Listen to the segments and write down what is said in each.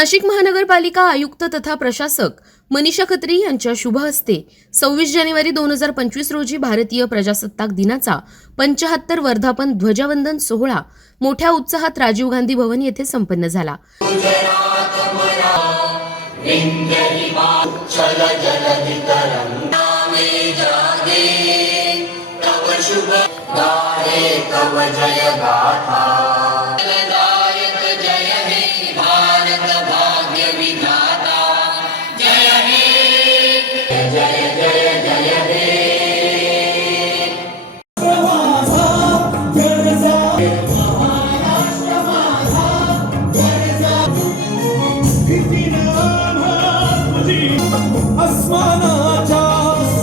नाशिक महानगरपालिका आयुक्त तथा प्रशासक मनीषा खत्री यांच्या शुभ हस्ते सव्वीस जानेवारी दोन हजार पंचवीस रोजी भारतीय प्रजासत्ताक दिनाचा पंचाहत्तर वर्धापन ध्वजावंदन सोहळा मोठ्या उत्साहात राजीव गांधी भवन येथे संपन्न झाला. अस्मानाच्या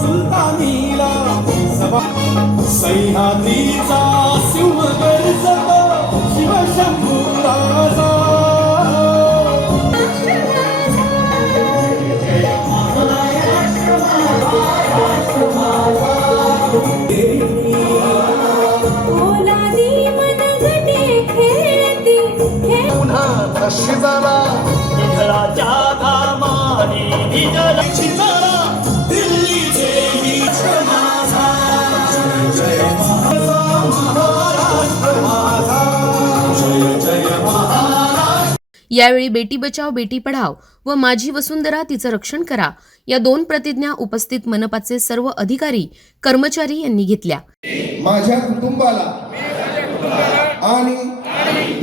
सुलतानीला सभा. सह्याद्रीचा सिंह शिवशंभू झाला विठ्ठलाच्या धामाने निघाल्याची झाला दिल्लीचे माझा जय महाराष्ट्र माझा जय जय महाराष्ट्र यावेळी बेटी बचाव बेटी पढाव व माझी वसुंधरा तिचं रक्षण करा या दोन प्रतिज्ञा उपस्थित मनपाचे सर्व अधिकारी कर्मचारी यांनी घेतल्या. माझ्या कुटुंबाला आणि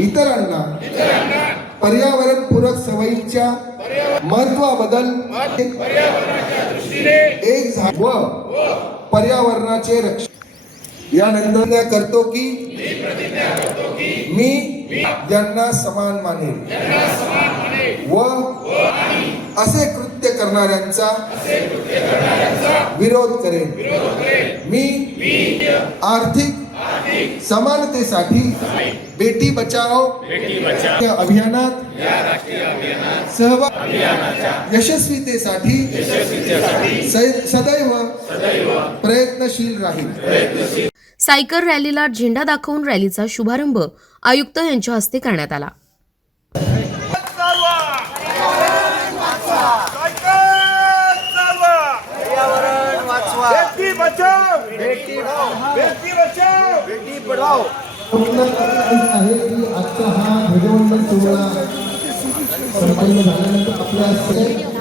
इतरांना पर्यावरणपूरक सवयीच्या महत्वाबद्दल एक झाड व पर्यावरणाचे रक्षण. यानंतर मैं करतो की मी यांना समान मानेल व असे कृत्य करणाऱ्यांचा विरोध करेन. मी आर्थिक समानतेसाठी बेटी बचाओ या अभियानात सहभाग यशस्वीतेसाठी सदैव प्रयत्नशील राहील. सायकल रॅलीला झेंडा दाखवून रॅलीचा शुभारंभ आयुक्त यांच्या हस्ते करण्यात आला. बेटी बचाओ बेटी पढ़ाओ आहे की आजचा हा ध्वजवंदन सोहळा संपन्न झाल्यानंतर आपल्या सगळ्या